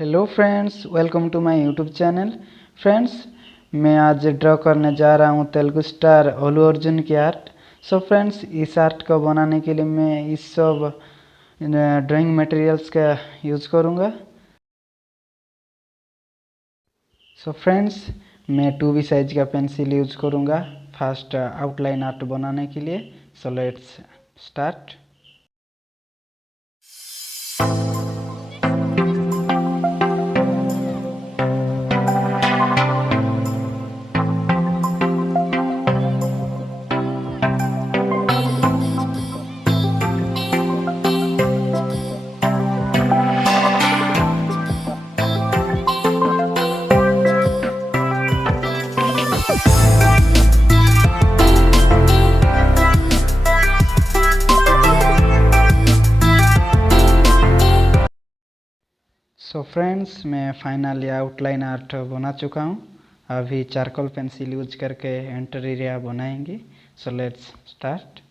Hello friends, welcome to my YouTube channel. Friends, मैं आज ड्रॉ करने जा रहा हूँ तेलुगु स्टार अल्लू अर्जुन की आर्ट। सो फ्रेंड्स, इस आर्ट को बनाने के लिए मैं इस सब ड्राइंग मटेरियल्स का यूज़ करूँगा। सो फ्रेंड्स, मैं 2B साइज का पेंसिल यूज़ करूँगा फर्स्ट आउटलाइन आर्ट बनाने के लिए। So let's start. So friends, मैं फाइनली आउटलाइन आर्ट बना चुका हूँ। अभी चारकोल पेंसिल यूज करके एंटर एरिया बनाएंगे। So let's start.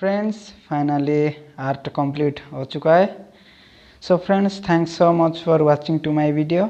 Friends, finally art complete हो चुका है। So friends, thanks so much for watching to my video.